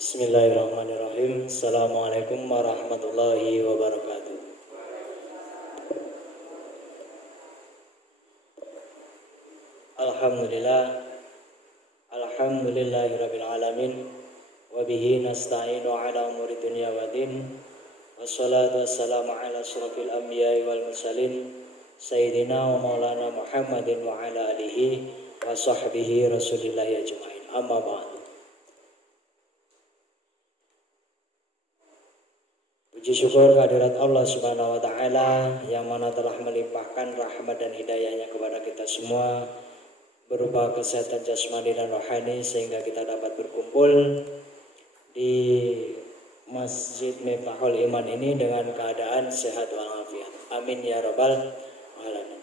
Bismillahirrahmanirrahim. Assalamualaikum warahmatullahi wabarakatuh. Alhamdulillahirabbil alamin wa bihi nasta'inu ala umuri dunya waddin. Wassalatu wassalamu ala asyrafil anbiya'i wal mursalin sayyidina wa maulana Muhammadin wa ala alihi wa sahbihi rasulillahi ajma'in. Amma ba'du. Puji syukur kehadirat Allah Subhanahu wa taala yang mana telah melimpahkan rahmat dan hidayahnya kepada kita semua berupa kesehatan jasmani dan rohani sehingga kita dapat berkumpul di Masjid Miftahul Iman ini dengan keadaan sehat walafiat. Amin ya rabbal alamin.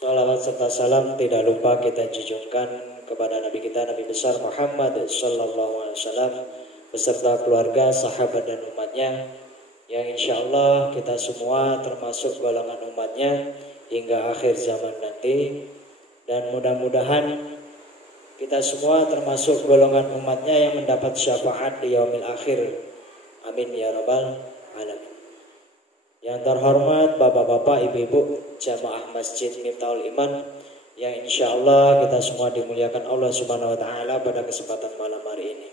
Salawat serta salam tidak lupa kita junjungkan kepada Nabi kita, Nabi besar Muhammad sallallahu alaihi wasallam beserta keluarga, sahabat dan umatnya yang insya Allah kita semua termasuk golongan umatnya hingga akhir zaman nanti, dan mudah-mudahan kita semua termasuk golongan umatnya yang mendapat syafaat di yaumil akhir. Amin ya rabbal alamin. Yang terhormat bapak-bapak, ibu-ibu jamaah Masjid Miftahul Iman yang insya Allah kita semua dimuliakan Allah Subhanahu wa taala pada kesempatan malam hari ini.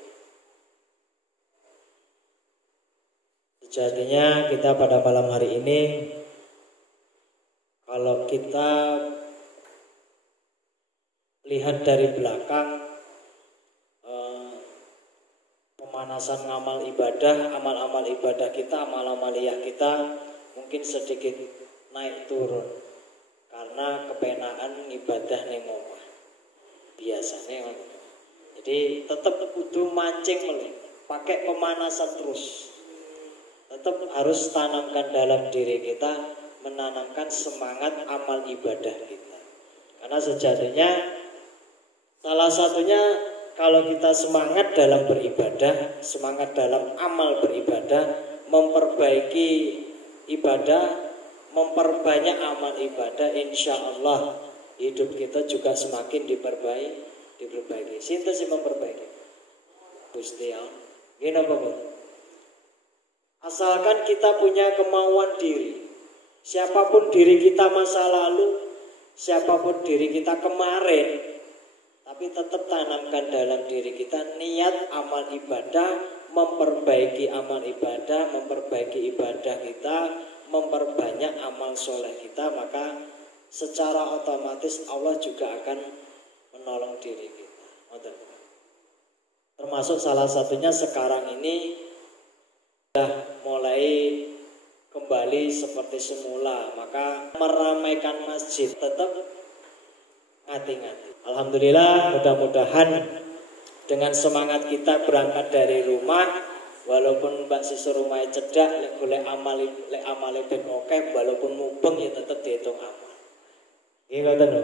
Sejatinya kita pada malam hari ini, kalau kita lihat dari belakang, pemanasan amal ibadah, amal-amal ibadah kita, amal-amaliyah kita mungkin sedikit naik turun karena kepenaan ibadah ning omah biasanya. Jadi tetap kudu mancing melih, pakai pemanasan terus. Tetap harus tanamkan dalam diri kita, menanamkan semangat amal ibadah kita. Karena sejatinya salah satunya kalau kita semangat dalam beribadah, semangat dalam amal beribadah, memperbaiki ibadah, memperbanyak amal ibadah, insya Allah hidup kita juga semakin diperbaiki. Sinten sih memperbaiki? Gusti Allah. Gini apa? Asalkan kita punya kemauan diri. Siapapun diri kita masa lalu, siapapun diri kita kemarin, tapi tetap tanamkan dalam diri kita niat amal ibadah, memperbaiki amal ibadah, memperbaiki ibadah kita, memperbanyak amal soleh kita, maka secara otomatis Allah juga akan menolong diri kita. Termasuk salah satunya sekarang ini sudah mulai kembali seperti semula, maka meramaikan masjid tetap ngati-ngati. Alhamdulillah, mudah-mudahan dengan semangat kita berangkat dari rumah, walaupun mbak siswa rumahnya cedak, lek amal ben oke, walaupun mubeng ya tetap dihitung amal. Iya kan?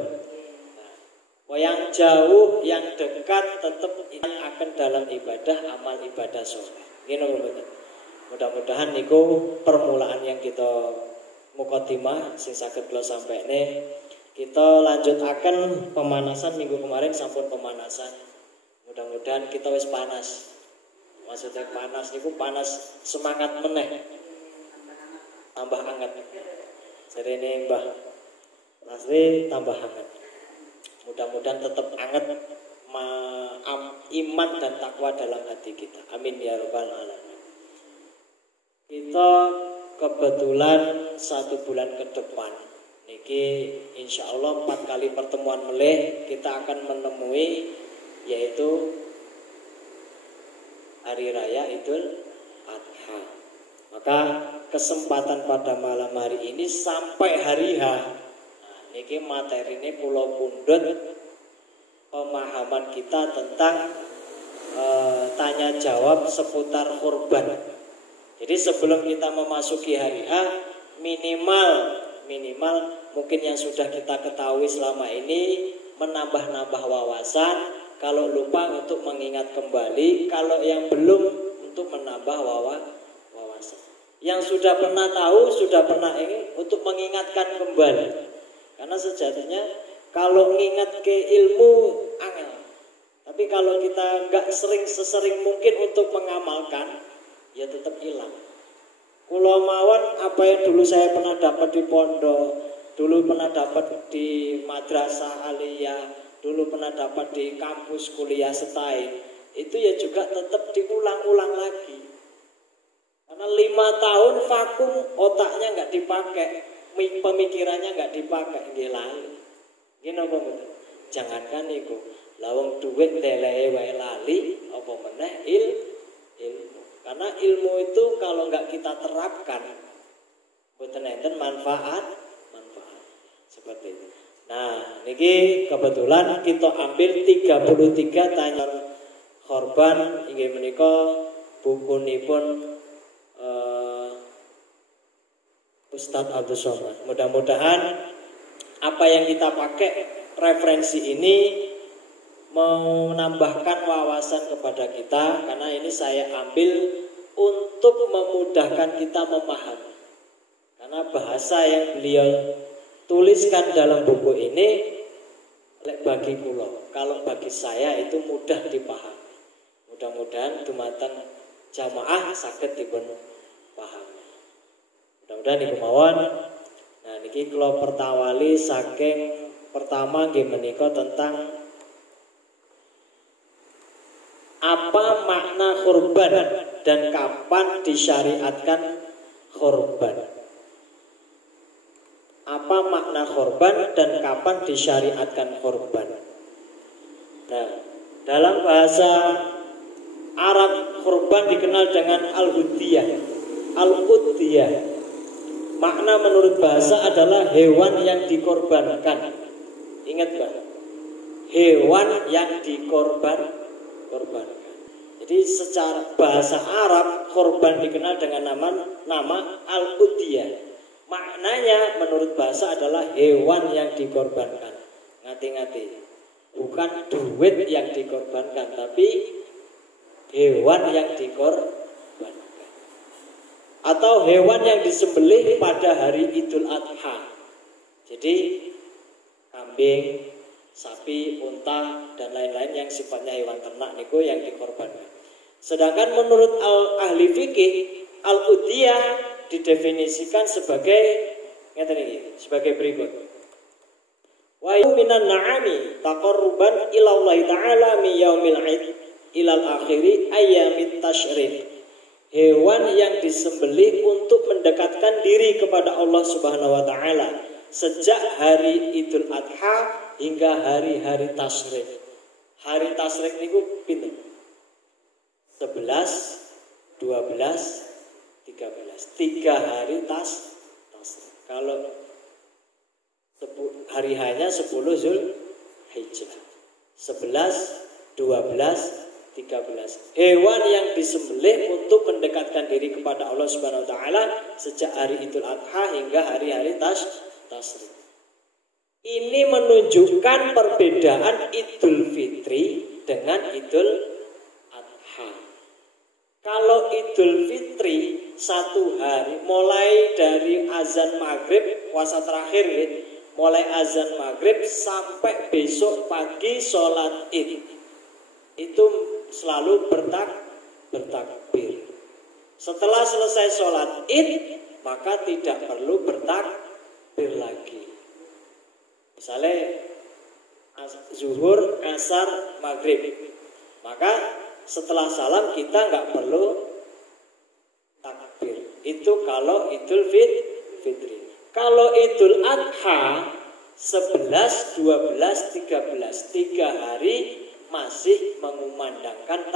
Yang jauh, yang dekat tetap akan dalam ibadah, amal ibadah soleh. Gini betul. Mudah-mudahan niku permulaan yang kita mukadimah sing saged kula sampaikan. Kita lanjut akan pemanasan minggu kemarin sampun pemanasan. Mudah-mudahan kita wis panas. Maksudnya panas niku panas semangat meneh. Tambah hangat. Jarene Mbah Nasri tambah hangat. Mudah-mudahan tetap hangat iman dan takwa dalam hati kita. Amin ya rabbal alamin. Kita kebetulan 1 bulan ke depan niki insya Allah 4 kali pertemuan meleh kita akan menemui, yaitu Hari Raya Idul Adha. Maka kesempatan pada malam hari ini sampai hari H, niki materi ini pulau pundut pemahaman kita tentang tanya jawab seputar kurban. Jadi sebelum kita memasuki hari H, minimal mungkin yang sudah kita ketahui selama ini, menambah-nambah wawasan. Kalau lupa untuk mengingat kembali, kalau yang belum untuk menambah wawasan. Yang sudah pernah tahu, sudah pernah ingin untuk mengingatkan kembali. Karena sejatinya kalau ngingat ke ilmu angel. Tapi kalau kita nggak sesering mungkin untuk mengamalkan, ya tetap hilang. Kulo mawon apa yang dulu saya pernah dapat di pondok, dulu pernah dapat di madrasah aliyah, dulu pernah dapat di kampus kuliah setain, itu ya juga tetap diulang-ulang lagi. Karena 5 tahun vakum, otaknya nggak dipakai, pemikirannya nggak dipakai, nggih lali. Nggih napa mboten? Jangankan iku, lawang duit telehe wae lali, apa meneh ilmu. Karena ilmu itu kalau nggak kita terapkan, mboten enten manfaat seperti itu. Nah, niki kebetulan kita ambil 33 tanya korban inggih menika bukunipun Ustadz Abdul Somad. Mudah-mudahan apa yang kita pakai referensi ini menambahkan wawasan kepada kita, karena ini saya ambil untuk memudahkan kita memahami. Karena bahasa yang beliau tuliskan dalam buku ini bagi pulau, kalau bagi saya itu mudah dipahami. Mudah-mudahan dumateng jamaah saged dipun pahami. Mudah-mudahan niku mawon. Nah niki kula pertawali saking pertama nggih menika tentang apa makna kurban dan kapan disyariatkan kurban. Apa makna kurban dan kapan disyariatkan kurban. Nah, dalam bahasa Arab kurban dikenal dengan al-udhiyah. Al-udhiyah. Makna menurut bahasa adalah hewan yang dikorbankan. Ingat Pak, hewan yang dikorbankan. Jadi secara bahasa Arab korban dikenal dengan nama al-udhiyah. Maknanya menurut bahasa adalah hewan yang dikorbankan. Ngati-ngati, bukan duit yang dikorbankan, tapi hewan yang dikorbankan. Atau hewan yang disembelih pada hari Idul Adha. Jadi kambing, sapi, unta, dan lain-lain yang sifatnya hewan ternak niku yang dikorbankan. Sedangkan menurut ahli fikih, al-udhiyah didefinisikan sebagai sebagai berikut. Wa minan na'ami taqarruban ila Allah taala mi yaumil 'id ilal akhiri ayyamit tasyrik. Hewan yang disembelih untuk mendekatkan diri kepada Allah Subhanahu wa taala sejak hari Idul Adha hingga hari-hari tasyrik. Hari tasyrik niku pinten? 11, 12, 13. 3 hari tasyrik. Kalau hari hanya 10 Zulhijjah. 11, 12, 13. Hewan yang disembelih untuk mendekatkan diri kepada Allah Subhanahu wa taala sejak hari Idul Adha hingga hari-hari tasyrik. Ini menunjukkan perbedaan Idul Fitri dengan Idul Adha. Kalau Idul Fitri 1 hari mulai dari azan maghrib puasa terakhir ya, mulai azan maghrib sampai besok pagi sholat id, itu selalu bertakbir. Setelah selesai sholat id maka tidak perlu bertakbir lagi. Misalnya zuhur, asar, maghrib, maka setelah salam kita nggak perlu takbir. Itu kalau Idul Fitri. Kalau Idul Adha 11, 12, 13 3 hari masih mengumandangkan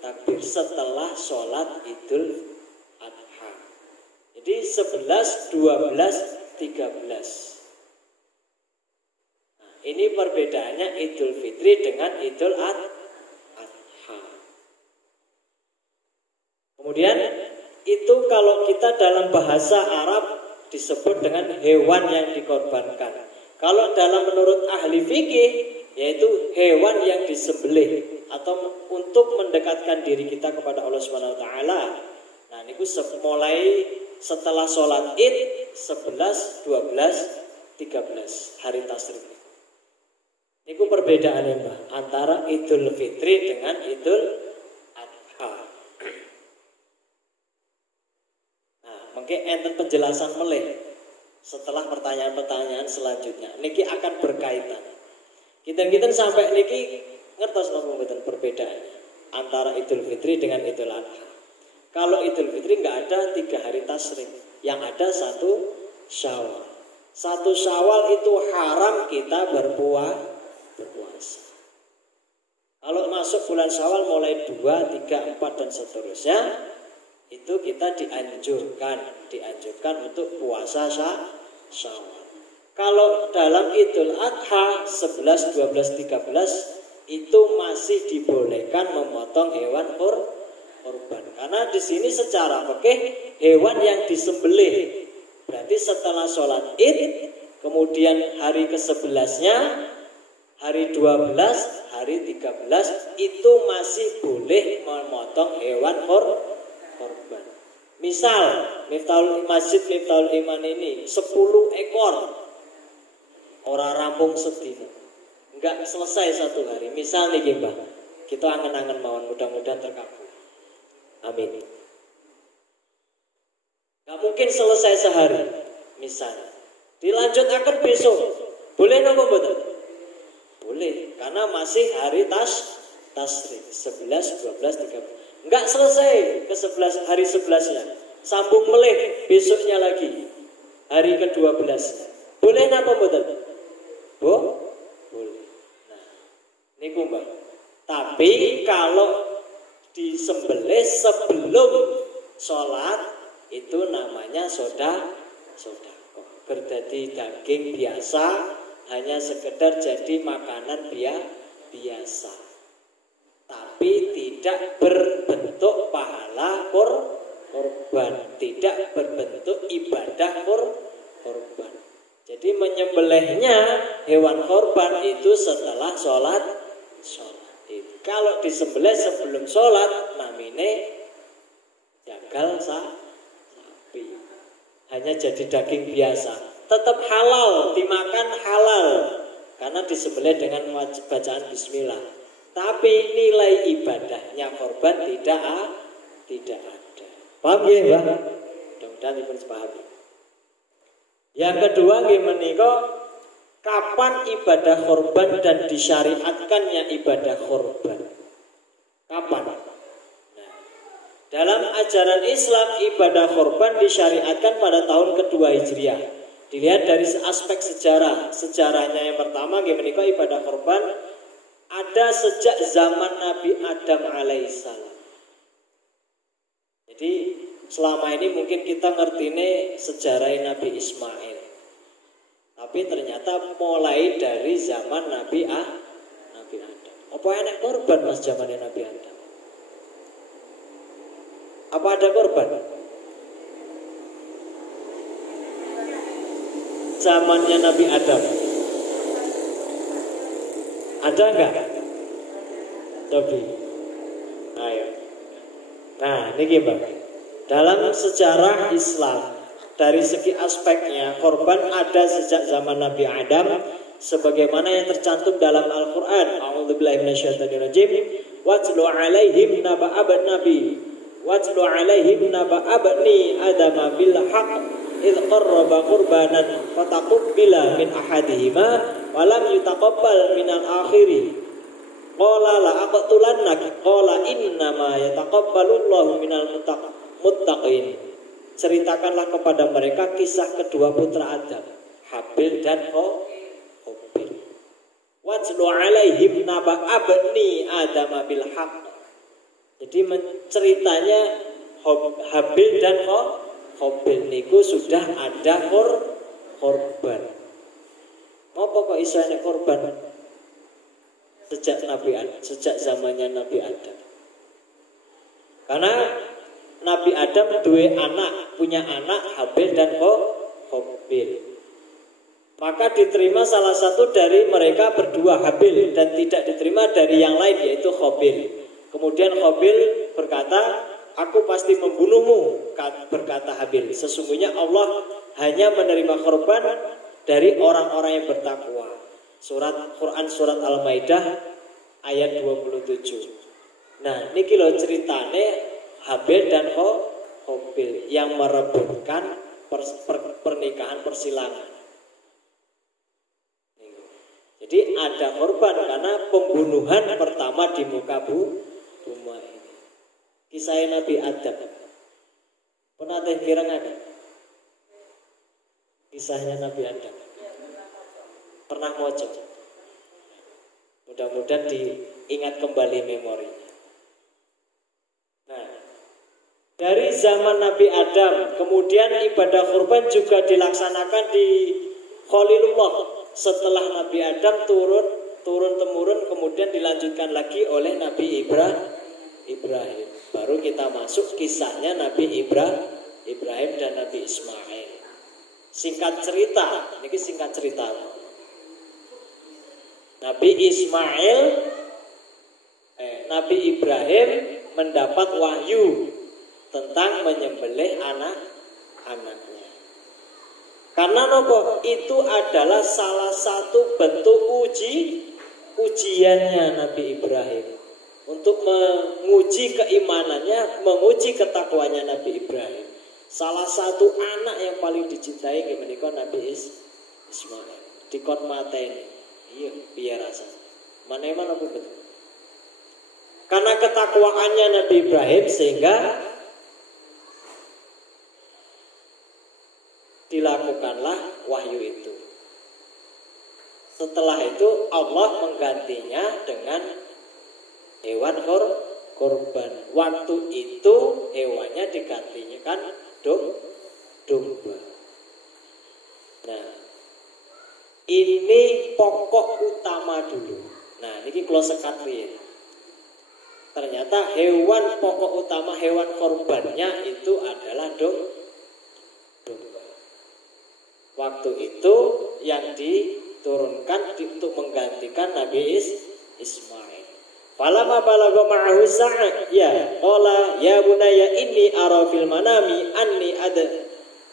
takbir setelah sholat Idul Adha. Jadi 11, 12, 13. Nah, ini perbedaannya Idul Fitri dengan Idul Adha. Kemudian itu kalau kita dalam bahasa Arab disebut dengan hewan yang dikorbankan. Kalau dalam menurut ahli fikih yaitu hewan yang disembelih atau untuk mendekatkan diri kita kepada Allah Subhanahu wa taala. Nah, niku mulai setelah sholat Id 11, 12, 13 hari Tasyrik. Niku perbedaannya Mbah antara Idul Fitri dengan Idul Adha. Nah, mungkin enten penjelasan meleh setelah pertanyaan-pertanyaan selanjutnya. Niki akan berkaitan. Kita sampai niki ngertos napa mboten perbedaannya antara Idul Fitri dengan Idul Adha. Kalau Idul Fitri nggak ada 3 hari Tasyrik, yang ada 1 Syawal. 1 Syawal itu haram kita berpuasa. Kalau masuk bulan Syawal mulai 2, 3, 4 dan seterusnya, itu kita dianjurkan untuk puasa Syawal. Kalau dalam Idul Adha 11, 12, 13 itu masih dibolehkan memotong hewan kurban. Karena di sini secara fikih hewan yang disembelih berarti setelah sholat Id, kemudian hari ke-11-nya, hari 12, hari 13 itu masih boleh memotong hewan kurban. Misal Masjid Miftahul Iman ini 10 ekor, orang rampung sedina, enggak selesai 1 hari. Misal nih Mbah, kita angen-angen mawon, mudah-mudahan terkabul. Amin. Gak mungkin selesai sehari. Misalnya dilanjutkan besok, boleh nopo mboten? Boleh, karena masih hari Tasyrik 11, 12, 13. Enggak selesai ke 11 hari 11-nya. Sambung meleh besoknya lagi. Hari ke-12. Boleh napa mboten? Boleh. Nah, niku Mbak. Tapi kalau disembelih sebelum sholat itu namanya sedekah. Berdadi daging biasa, hanya sekedar jadi makanan biasa, tapi tidak berbentuk pahala korban, tidak berbentuk ibadah korban. Jadi menyembelihnya hewan korban itu setelah sholat. Kalau disembelih sebelum sholat namine jagal sapi, hanya jadi daging biasa. Tetap halal, dimakan halal karena disembelih dengan bacaan bismillah. Tapi nilai ibadahnya korban tidak ada. Paham ya, Mbak? Mudah-mudahan Ibu sepahami. Yang kedua menika kapan ibadah korban dan disyariatkannya ibadah korban. Kapan? Dalam ajaran Islam ibadah korban disyariatkan pada tahun kedua Hijriah. Dilihat dari aspek sejarah. Sejarahnya yang pertama gimana ibadah korban ada sejak zaman Nabi Adam alaihissalam. Jadi selama ini mungkin kita ngerti ini sejarah Nabi Ismail. Tapi ternyata mulai dari zaman Nabi Adam. Apa enak korban mas zamannya Nabi Adam? Apa ada korban? Zamannya Nabi Adam ada enggak? Coba. Ayo. Nah, ini gimana? Dalam sejarah Islam dari segi aspeknya korban ada sejak zaman Nabi Adam sebagaimana yang tercantum dalam Al-Qur'an. A'udzubillahi minasyaitonirrajim. Watlu 'alaihim naba'a nabi. Watlu 'alaihim naba'a bani Adam bil haqq idh qarraba qurbanan fataqabbala min ahadihima wa lam yutaqabbal min al-akhiri qala la aqtulannak qala inna ma yataqabbalullahu minal muttaqin. Ceritakanlah kepada mereka kisah kedua putra Adam, Habil dan Qabil. Watlu 'alaihim naba'a bani Adam bil haqq. Jadi ceritanya Habil dan Qabil niku sudah ada korban. Apa kok iso enek korban? Sejak zamannya Nabi Adam. Karena Nabi Adam punya anak Habil dan Qabil. Maka diterima salah satu dari mereka berdua Habil dan tidak diterima dari yang lain yaitu Qabil. Kemudian Qabil berkata, aku pasti membunuhmu, berkata Habil. Sesungguhnya Allah hanya menerima korban dari orang-orang yang bertakwa. Quran surat Al-Maidah ayat 27. Nah, niki lho ceritane Habil dan Qabil yang merebutkan pernikahan persilangan. Jadi ada korban karena pembunuhan pertama di muka bumi ini. Kisah Nabi Adam. Pernah kira nggak? Kisahnya Nabi Adam. Pernah moco. Mudah-mudahan diingat kembali memorinya. Nah, dari zaman Nabi Adam, kemudian ibadah kurban juga dilaksanakan di Khalilullah. Setelah Nabi Adam turun-temurun, kemudian dilanjutkan lagi oleh Nabi Ibrahim. Baru kita masuk kisahnya Nabi Ibrahim dan Nabi Ismail. Singkat cerita, ini singkat cerita. Nabi Ibrahim mendapat wahyu tentang menyembelih anak-anaknya. Karena nopo itu adalah salah satu bentuk ujiannya Nabi Ibrahim untuk menguji keimanannya, menguji ketakwanya Nabi Ibrahim. Salah satu anak yang paling dicintai menika Nabi Ismail. Dikon mateni. Iya, biar rasa. Mana apa betul? Karena ketakwaannya Nabi Ibrahim sehingga dilakukanlah wahyu itu. Setelah itu Allah menggantinya dengan hewan korban. Waktu itu hewannya digantinya kan domba. Nah, ini pokok utama dulu. Nah, ini kalau sekatri. Ternyata hewan pokok utama, hewan korbannya itu adalah domba. Waktu itu yang diturunkan untuk menggantikan Nabi Ismail. Falamma balagha ma'ahu sa'a ya qala ya bunayya inni ara fil manami anni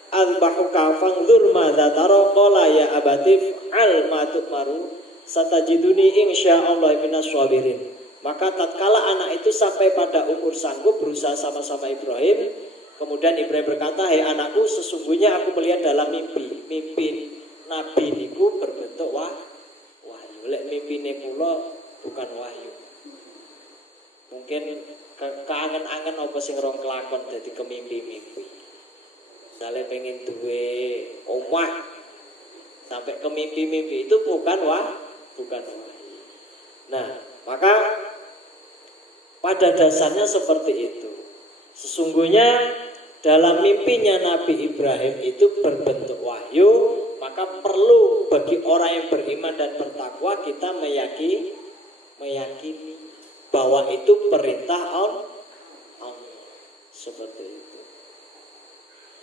adbahuka fanzur madza tara qala ya abati al ma tu'maru satajiduni insyaallah minas sabirin. Maka tatkala anak itu sampai pada umur sanggup berusaha sama-sama Ibrahim, kemudian Ibrahim berkata, "Hai anakku, sesungguhnya aku melihat dalam mimpi. Mimpi Nabi niku berbentuk wahyu. Lek mimpine kula bukan wahyu. Mungkin keangen-angen apa sing rong kelakon dadi kemimpi-mimpi. Misalnya pengen duwe omah sampai ke mimpi-mimpi itu bukan wahyu. Nah, maka pada dasarnya seperti itu. Sesungguhnya dalam mimpinya Nabi Ibrahim itu berbentuk wahyu, maka perlu bagi orang yang beriman dan bertakwa kita meyakini bahwa itu perintah Allah. Seperti itu.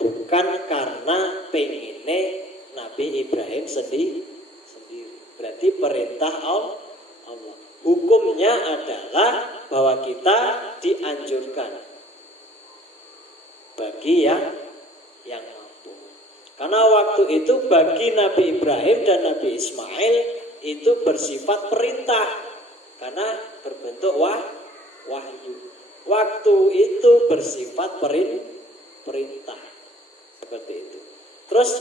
Bukan karena pengennya Nabi Ibrahim sendiri. Berarti perintah Allah. Hukumnya adalah bahwa kita dianjurkan bagi yang mampu. Karena waktu itu bagi Nabi Ibrahim dan Nabi Ismail itu bersifat perintah karena berbentuk wahyu. Waktu itu bersifat perintah. Seperti itu. Terus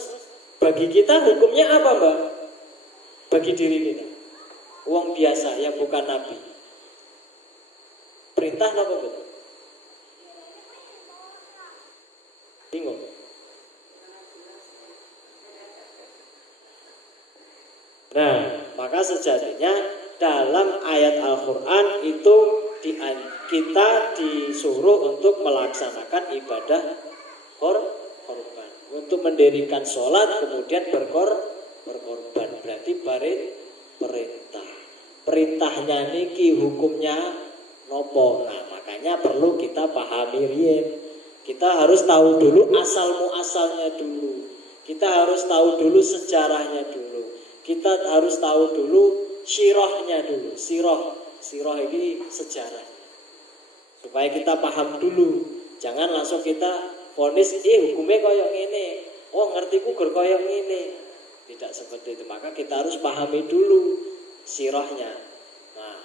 bagi kita hukumnya apa, Mbak? Bagi diri kita. Wong biasa yang bukan nabi. Perintah apa betul? Bingung. Nah, maka sejatinya dalam ayat Al-Quran itu kita disuruh untuk melaksanakan ibadah korban, untuk mendirikan sholat kemudian berkorban, berarti perintah. Perintahnya niki hukumnya nopo. Nah, makanya perlu kita pahami riyen. Kita harus tahu dulu asal muasalnya dulu. Kita harus tahu dulu sejarahnya dulu. Kita harus tahu dulu sirahnya dulu. Sirah ini sejarah. Supaya kita paham dulu. Jangan langsung kita vonis hukumnya koyok ngene. Oh, ngertiku gur koyok ngene. Tidak seperti itu. Maka kita harus pahami dulu sirahnya. Nah,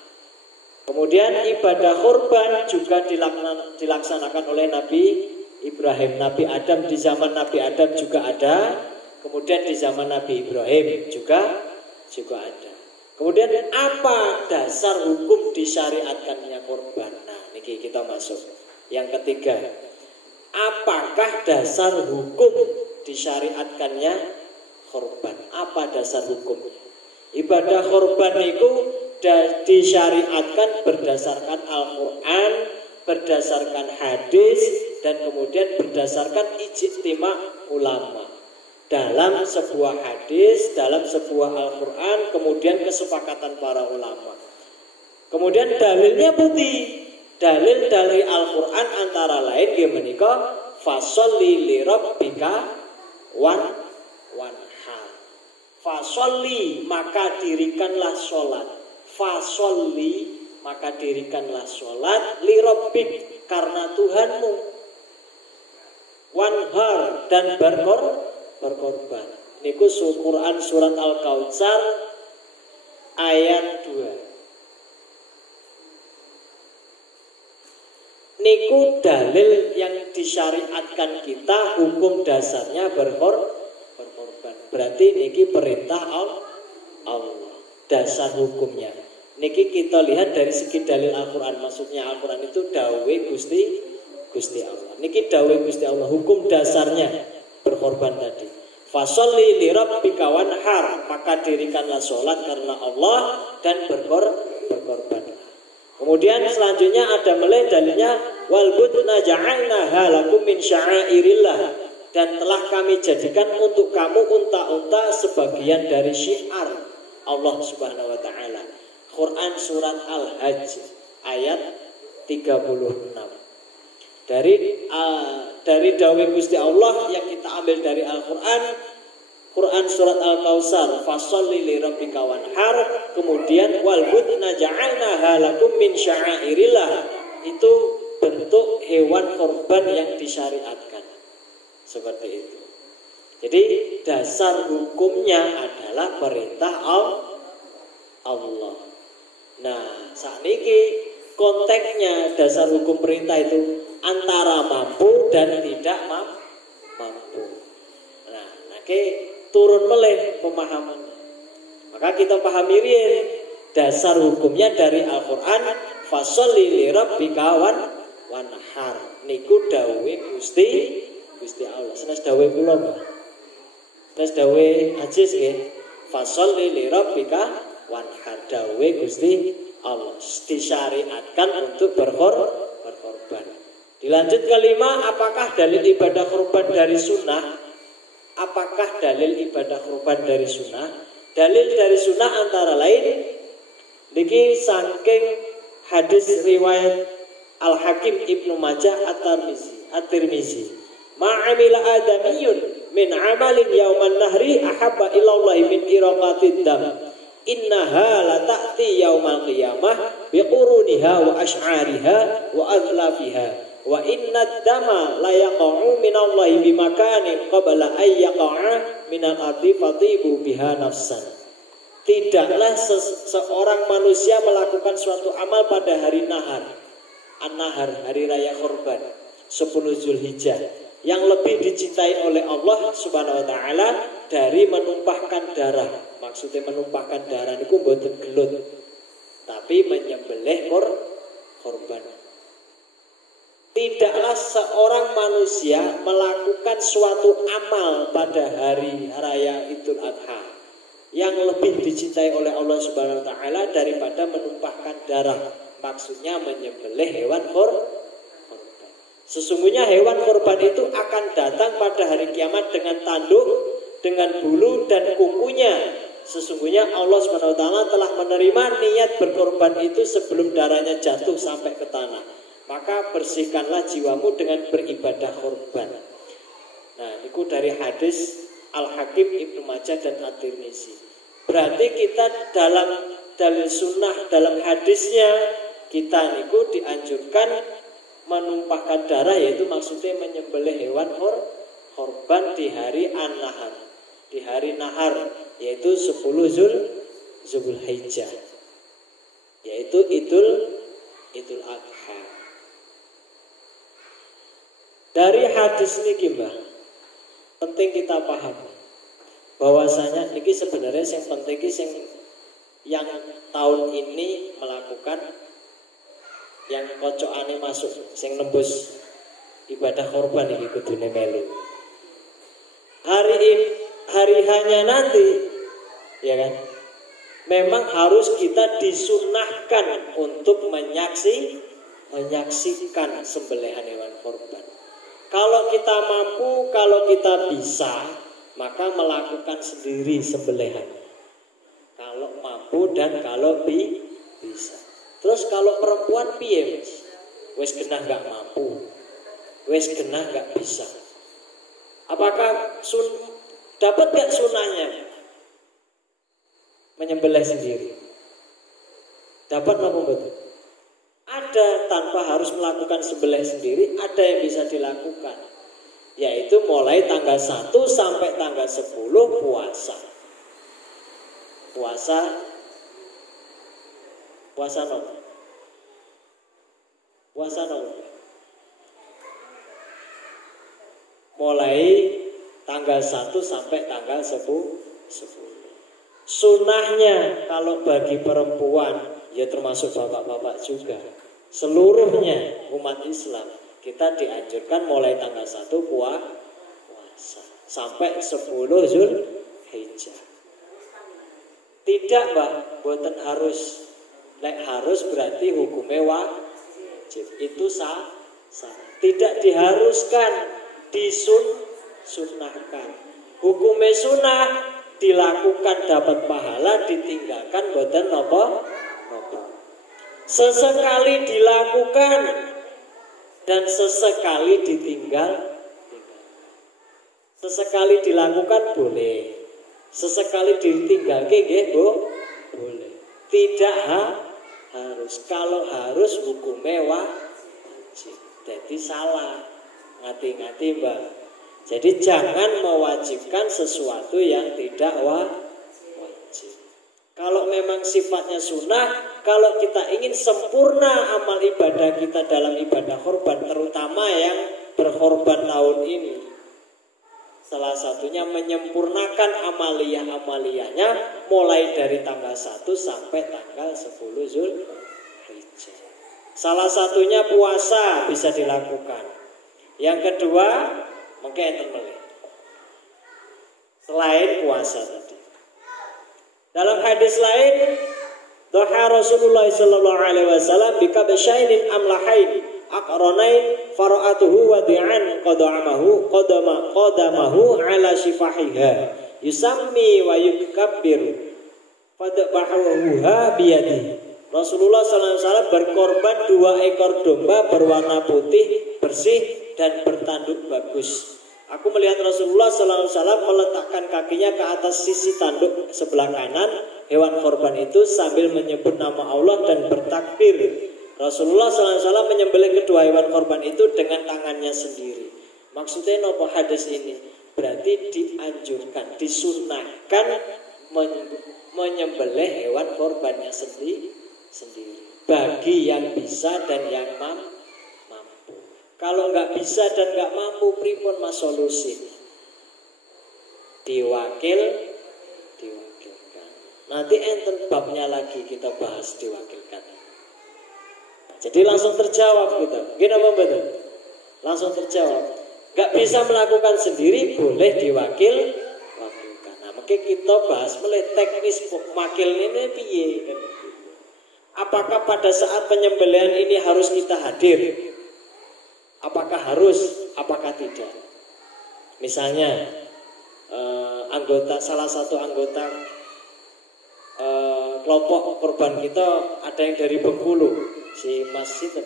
kemudian ibadah kurban juga dilaksanakan oleh Nabi Ibrahim. Nabi Adam, di zaman Nabi Adam juga ada. Kemudian di zaman Nabi Ibrahim juga ada. Kemudian apa dasar hukum disyariatkannya kurban? Nah, ini kita masuk yang ketiga. Apakah dasar hukum disyariatkannya kurban? Apa dasar hukumnya? Ibadah kurban itu disyariatkan berdasarkan Al-Quran, berdasarkan hadis, dan kemudian berdasarkan ijtima ulama. Dalam sebuah hadis, dalam sebuah Al-Quran, kemudian kesepakatan para ulama. Kemudian dalilnya putih. Dalil dari Al-Quran antara lain gimana? Fasholli li rabbika wanhar. Fasholli, maka dirikanlah sholat. Fasholli, maka dirikanlah sholat. Li rabbik, karena Tuhanmu. Wanhar, dan berkorban. Niku Quran surat Al-Kautsar ayat 2. Niku dalil yang disyariatkan kita, hukum dasarnya berkorban. Berarti niki perintah Allah, dasar hukumnya. Niki kita lihat dari segi dalil Al-Quran. Maksudnya Al-Quran itu dawe Gusti Allah. Niki dawe Gusti Allah, hukum dasarnya berkorban tadi. Fasholli li rabbika wanhar, maka dirikanlah sholat karena Allah dan berkorban. Kemudian selanjutnya ada mulai dalilnya wal budna ja'alnaha lakum min sya'airillah, dan telah kami jadikan untuk kamu unta-unta sebagian dari syiar Allah Subhanahu wa taala. Quran surat Al-Hajj ayat 36. Dari dawai Gusti Allah yang kita ambil dari Al-Quran, Quran surat Al-Kautsar, fasholli li rabbika wanhar, kemudian wal budna ja'alnaha lakum min sya'airillah, itu bentuk hewan korban yang disyariatkan. Seperti itu. Jadi dasar hukumnya adalah perintah Allah. Nah, saat ini konteksnya dasar hukum perintah itu antara mampu dan tidak mampu. Nah, turun meleh pemahamannya. Maka kita pahami riyen dasar hukumnya dari Al-Quran, fasholli li rabbika wanhar. Niku dawuhe Gusti Allah. Senes dawuhe kula, Mbah. Senes dawuhe Ajis nggih. Fasholli li rabbika wanhar, dawuhe Gusti Allah. Disyariatkan untuk berkorban. Dilanjut kelima, apakah dalil ibadah kurban dari sunnah? Apakah dalil ibadah kurban dari sunnah? Dalil dari sunnah antara lain niki saking hadis riwayat Al-Hakim Ibnu Majah At-Tirmizi. Ma'amila adamiyun min amalin yauman nahri ahabba ilallahi min iraqatid dam. Innaha la ta'ti yaumal qiyamah biquruniha wa ash'ariha wa adlafiha. Wa inna dama la yaqa'u minallahi bimakanin qabla ay yaqa'a minal ardi fatibu biha nafsan. Tidaklah seorang manusia melakukan suatu amal pada hari nahar, an-nahar, hari raya kurban 10 Zulhijjah, yang lebih dicintai oleh Allah Subhanahu wa taala dari menumpahkan darah. Maksudnya menumpahkan darah niku mboten gelut, tapi menyembelih kurban. Tidaklah seorang manusia melakukan suatu amal pada hari raya Idul Adha yang lebih dicintai oleh Allah Subhanahu wa taala daripada menumpahkan darah. Maksudnya menyembelih hewan kurban. Sesungguhnya hewan kurban itu akan datang pada hari kiamat dengan tanduk, dengan bulu dan kukunya. Sesungguhnya Allah Subhanahu wa taala telah menerima niat berkorban itu sebelum darahnya jatuh sampai ke tanah. Maka bersihkanlah jiwamu dengan beribadah kurban. Nah, itu dari hadis Al-Hakim Ibnu Majah dan At-Tirmizi. Berarti kita dalam dalil sunnah, dalam hadisnya kita niku dianjurkan menumpahkan darah, yaitu maksudnya menyembelih hewan kurban di hari An-Nahar, di hari nahar, yaitu 10 Zulhijjah, yaitu Idul Adha. Dari hadis ini Mbah, penting kita paham bahwasanya ini sebenarnya yang penting yang tahun ini melakukan yang kocokane masuk, yang nembus ibadah korban ini kudune melu. Hari hanya nanti, ya kan? Memang harus kita disunahkan untuk menyaksikan sembelihan hewan korban. Kalau kita mampu, kalau kita bisa, maka melakukan sendiri sembelihan. Kalau mampu dan kalau bisa. Terus kalau perempuan piye wis genah gak mampu, wis genah gak bisa. Apakah dapat gak sunahnya menyembelih sendiri? Dapat apa betul? Ada, tanpa harus melakukan sembelih sendiri, ada yang bisa dilakukan, yaitu mulai tanggal 1 sampai tanggal 10 puasa mulai tanggal 1 sampai tanggal 10. Sunahnya kalau bagi perempuan, ya termasuk bapak-bapak juga, seluruhnya umat Islam, kita dianjurkan mulai tanggal 1 puasa sampai 10 Zulhijjah. Tidak Mbak, boten harus. Lek harus berarti hukumnya wajib. Itu sah. Tidak diharuskan, disunahkan. Hukumnya sunnah, dilakukan dapat pahala, ditinggalkan boten napa. Sesekali dilakukan dan sesekali ditinggal. Sesekali dilakukan boleh, sesekali ditinggal nggih boleh. Tidak harus. Kalau harus hukumnya wajib. Jadi salah. Ngati-ngati Mbak. Jadi jangan mewajibkan sesuatu yang tidak wajib. Kalau memang sifatnya sunnah, kalau kita ingin sempurna amal ibadah kita dalam ibadah korban, terutama yang berkorban tahun ini, salah satunya menyempurnakan amaliyah-amaliyahnya mulai dari tanggal 1 sampai tanggal 10 Zulhijjah. Salah satunya puasa bisa dilakukan. Yang kedua, mungkin enten melih. Selain puasa tadi. Dalam hadis lain, doa Rasulullah sallallahu alaihi wasallam bikabshainin amlahain aqranain fara'atuhu wadi'an qadamahu ala shifahiha yusammi wa yukabbiru fadbahuha biyadi. Rasulullah sallallahu alaihi wasallam berkorban 2 ekor domba berwarna putih, bersih dan bertanduk bagus. Aku melihat Rasulullah sallallahu alaihi wasallam meletakkan kakinya ke atas sisi tanduk sebelah kanan hewan korban itu sambil menyebut nama Allah dan bertakbir. Rasulullah sallallahu alaihi wasallam menyembelih kedua hewan korban itu dengan tangannya sendiri. Maksudnya apa hadis ini? Berarti dianjurkan, disunahkan menyembelih hewan korbannya sendiri bagi yang bisa dan yang mampu. Kalau nggak bisa dan nggak mampu, pripun mas solusi? Diwakilkan. Nanti enten babnya lagi kita bahas diwakilkan. Jadi langsung terjawab kita. Gini apa betul? Langsung terjawab. Nggak bisa melakukan sendiri, boleh diwakilkan. Nah, mungkin kita bahas mulai teknis wakil ini piye. Apakah pada saat penyembelihan ini harus kita hadir? Apakah harus? Apakah tidak? Misalnya salah satu anggota kelompok korban kita ada yang dari Bengkulu, si Mas itu,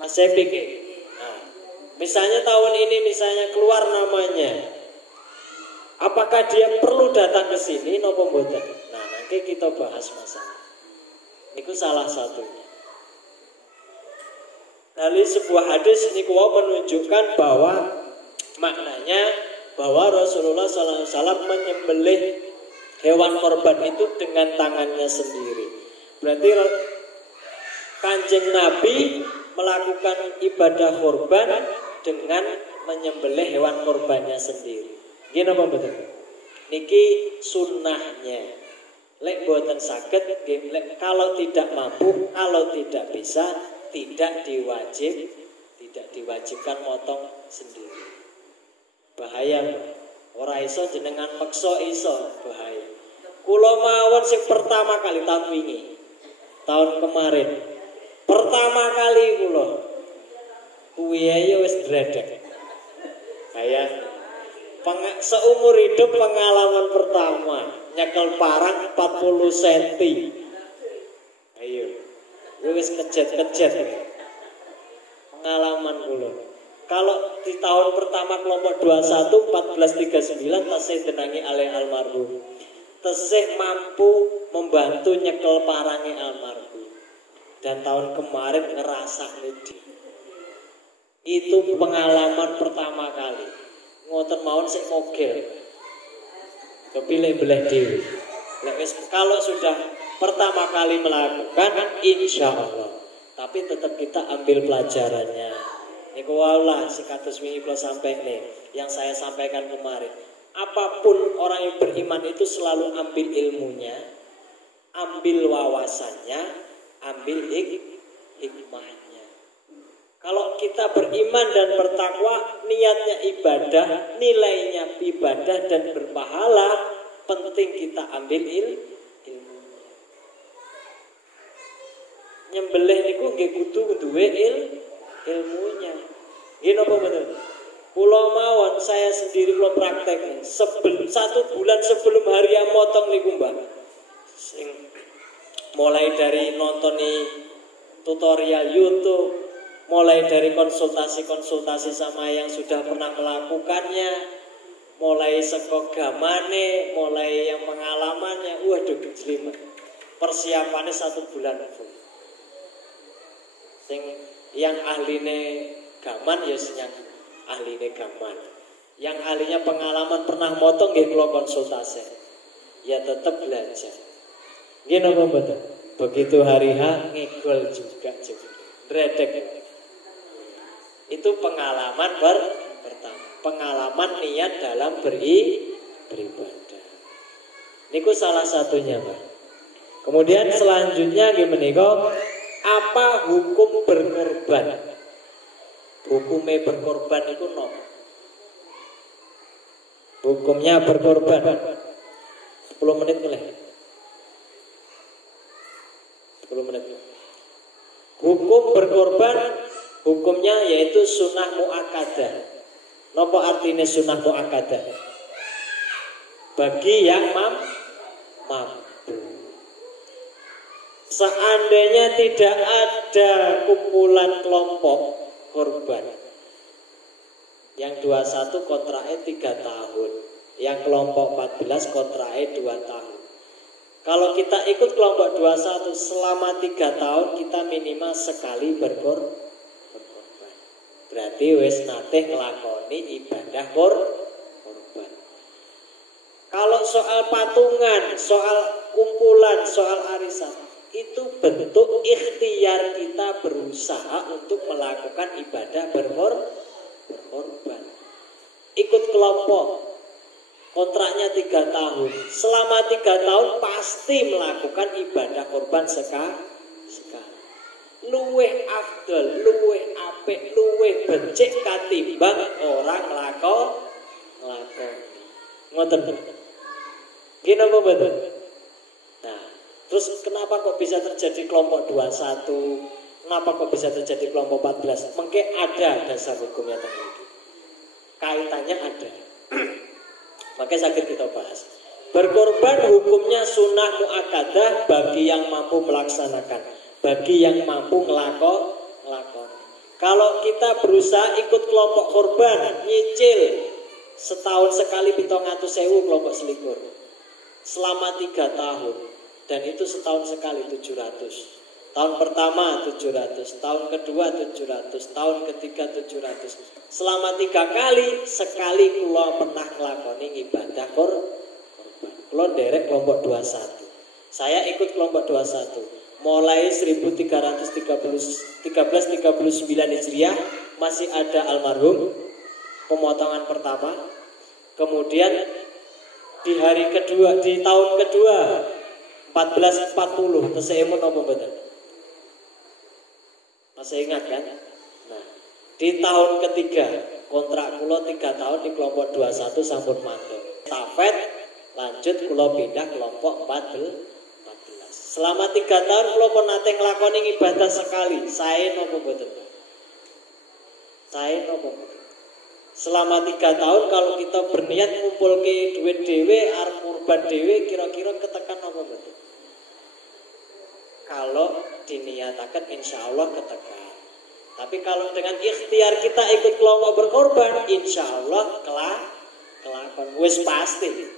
Mas Sepik. Nah, misalnya tahun ini misalnya keluar namanya, apakah dia perlu datang ke sini nopo mboten? Nah, nanti kita bahas masalah. Itu salah satunya. Dari sebuah hadis ini menunjukkan bahwa Maknanya bahwa Rasulullah SAW menyembelih hewan korban itu dengan tangannya sendiri. Berarti Kanjeng Nabi melakukan ibadah korban dengan menyembelih hewan korbannya sendiri. Gini apa betul? Niki sunnahnya. Lek buatan sakit, kalau tidak mampu, kalau tidak bisa, tidak diwajibkan motong sendiri. Bahaya, ora iso jenengan meksa iso, bahaya. Kula mawon sing pertama kali tahun wingi, tahun kemarin, pertama kali kula kuwi ayo wis dredeg. Saya seumur hidup pengalaman pertama nyekel parang 40 cm. Ayo, wis kejet-kejet. Pengalaman kula. Kalau di tahun pertama kelompok 21 1439 tasih denangi alih almarhum. Tasih mampu membantu nyekel parange almarhum. Dan tahun kemarin ngerasakne itu pengalaman pertama kali. Ngoten mawon sik mogel. Kepilih belah dhewe. Kalau sudah pertama kali melakukan insya Allah. Tapi tetap kita ambil pelajarannya. Niku walah sekatus wingi kula sampaikan yang saya sampaikan kemarin. Apapun orang yang beriman itu selalu ambil ilmunya, ambil wawasannya, ambil hikmahnya. Kalau kita beriman dan bertakwa, niatnya ibadah, nilainya ibadah dan berpahala, penting kita ambil ilmu. Nyembelih niku nggih kudu duwe ilmunya. Gini apa betul? Pulau mawon saya sendiri pulau praktek 1 bulan sebelum hari yang motong niku Mbak. Mulai dari nontoni tutorial YouTube, mulai dari konsultasi sama yang sudah pernah melakukannya, mulai seko gamane, mulai yang pengalamannya, waduh gejlimet. Persiapannya 1 bulan full. Yang ahline gaman ya senyang ahline gaman. Yang ahlinya pengalaman pernah motong nggih kula konsultasi. Ya tetap belajar. Nggih napa mboten? Begitu hari H ngegol juga. Dredeg. Itu pengalaman pertama. Pengalaman niat dalam beribadah. Niku salah satunya, Pak. Kemudian selanjutnya nggih menika apa hukum berkorban? Hukumnya berkorban itu no. Hukumnya berkorban 10 menit boleh. 10 menit. Hukum berkorban, hukumnya yaitu sunnah muakkadah. Napa artinya sunnah muakkadah? Bagi yang mampu. Seandainya tidak ada kumpulan kelompok korban, yang 21 kontraknya 3 tahun, yang kelompok 14 kontraknya 2 tahun. Kalau kita ikut kelompok 21 selama 3 tahun, kita minimal sekali berkorban. Berarti wis nate nglakoni ibadah korban. Kalau soal patungan, soal kumpulan, soal arisan, itu bentuk ikhtiar kita berusaha untuk melakukan ibadah berkorban. Ikut kelompok, kontraknya 3 tahun. Selama 3 tahun pasti melakukan ibadah korban sekali. Luweh afdal, luweh apik, luweh becik katimbang orang nglakoni. Ngoten. Gini apa betul? Nah, terus kenapa kok bisa terjadi kelompok 21? Kenapa kok bisa terjadi kelompok 14? Mungkin ada dasar hukumnya tadi. Kaitannya ada. Makanya sakit kita bahas. Berkorban hukumnya sunnah muakkadah bagi yang mampu melaksanakan, bagi yang mampu ngelakon. Kalau kita berusaha ikut kelompok korban, nyicil setahun sekali 700.000 kelompok selikur selama 3 tahun, dan itu setahun sekali 700. Tahun pertama 700, tahun kedua 700, tahun ketiga 700. Selama 3 kali, sekali kula pernah nglakoni ibadah korban. Kula derek kelompok 21. Saya ikut kelompok 21. Mulai 1339 Hijriah masih ada almarhum pemotongan pertama. Kemudian di hari kedua, di tahun kedua 1440 tesemun apa betul? Masih ingat kan? Nah, di tahun ketiga kontrak kula 3 tahun di kelompok 21 sampun mantuk. Stafet lanjut kula pindah kelompok 14. Selama 3 tahun kula pun nate nglakoni ibadah sekali. Sae napa mboten? Sae napa mboten? Selama 3 tahun kalau kita berniat ngumpulke duit dhewe arep kurban dhewe kira-kira ketekan napa mboten? Kalau diniatakan insya Allah ketekan. Tapi kalau dengan ikhtiar kita ikut kelompok berkorban, insya Allah kelakon. Wis pasti.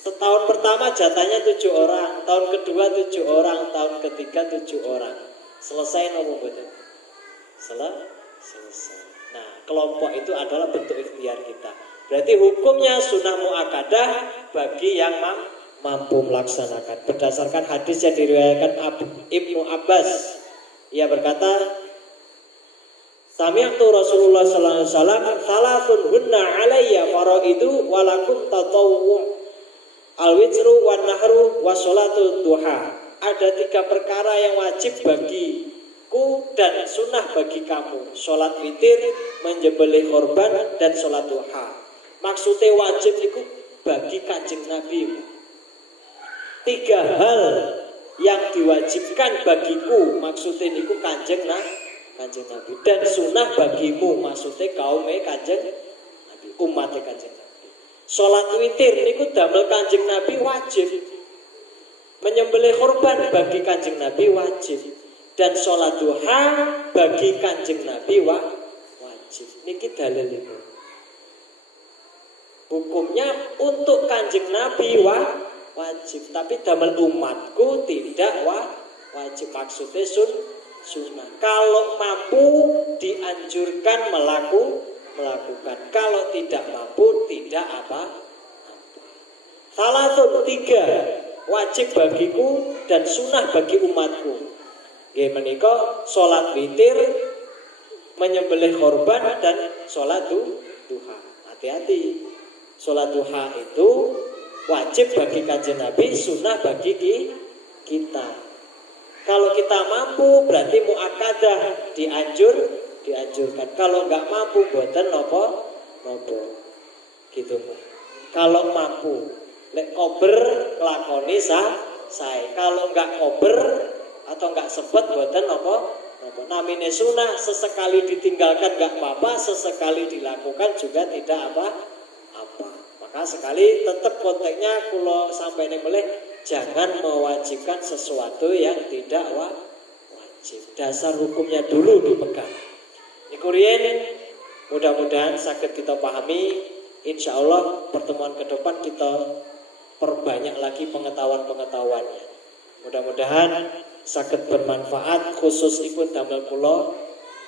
Setahun pertama jatahnya 7 orang, tahun kedua 7 orang, tahun ketiga 7 orang. Selesai nopo betul? Selesai. Nah, kelompok itu adalah bentuk ikhtiar kita. Berarti hukumnya sunnah muakkadah bagi yang mampu melaksanakan. Berdasarkan hadis yang diriwayatkan Ibnu Abbas, ia berkata, sami'tu Rasulullah sallallahu alaihi wasallam salasun hunna alayya faraidu walakum tatawwu al-witru wan nahru wa sholatu duha. Ada 3 perkara yang wajib bagiku dan sunnah bagi kamu. Sholat witir, menyembelih korban, dan sholat duha. Maksudnya wajib itu bagi Kanjeng Nabi. 3 hal yang diwajibkan bagiku, maksudnya niku Kanjeng Nabi, dan sunnah bagimu, maksudnya kaum Kanjeng Nabi, umat Kanjeng Nabi. Sholat witir niku damel Kanjeng Nabi wajib. Menyembelih korban bagi Kanjeng Nabi wajib. Dan sholat duha bagi Kanjeng Nabi wajib. Niki dalil itu. Hukumnya untuk Kanjeng Nabi wajib, tapi damel umatku tidak wajib. Maksudnya sunnah. Kalau mampu dianjurkan melakukan. Kalau tidak mampu tidak apa. Salah 3 wajib bagiku dan sunnah bagi umatku. Nggih menika salat witir, menyembelih korban, dan salat duha. Hati-hati. Salat duha itu wajib bagi Kanjeng Nabi, sunnah bagi kita. Kalau kita mampu berarti muakkadah, dianjurkan. Kalau enggak mampu boten nopo. Gitu, Pak. Kalau mampu, lek kober nglakoni sae. Kalau enggak kober atau enggak sempet boten nopo. Namine sunnah, sesekali ditinggalkan enggak apa-apa, sesekali dilakukan juga tidak apa-apa. Maka sekali tetap konteksnya kula sampaikan meleh, jangan mewajibkan sesuatu yang tidak wajib. Dasar hukumnya dulu dipegang. Niku riyen mudah-mudahan sakit kita pahami. Insya Allah pertemuan ke depan kita perbanyak lagi pengetahuan-pengetahuannya. Mudah-mudahan sakit bermanfaat, khusus ikut damel kula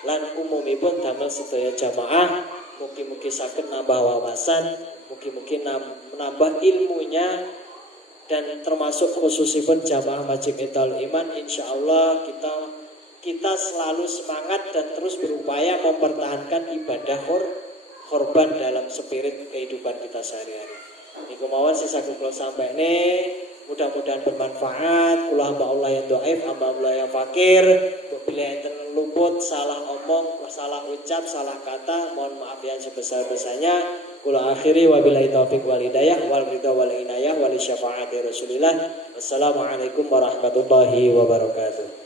lan umumipun damel sedaya jamaah. Mugi-mugi sakit nambah wawasan, mugi-mugi menambah ilmunya, dan termasuk khususipun jamaah Masjid Miftahoul Iman. Insya Allah kita selalu semangat dan terus berupaya mempertahankan ibadah korban dalam spirit kehidupan kita sehari-hari. Niku mawon sisa kula sampene, mudah-mudahan bermanfaat. Kula hamba Allah yang dhaif, hamba Allah yang fakir. Bila enten luput, salah omong, salah ucap, salah kata, mohon maaf yang sebesar-besarnya. Kula akhiri wabillahi taufiq wal hidayah wal ridha wal inayah wal syafaati Rasulillah. Wassalamualaikum warahmatullahi wabarakatuh.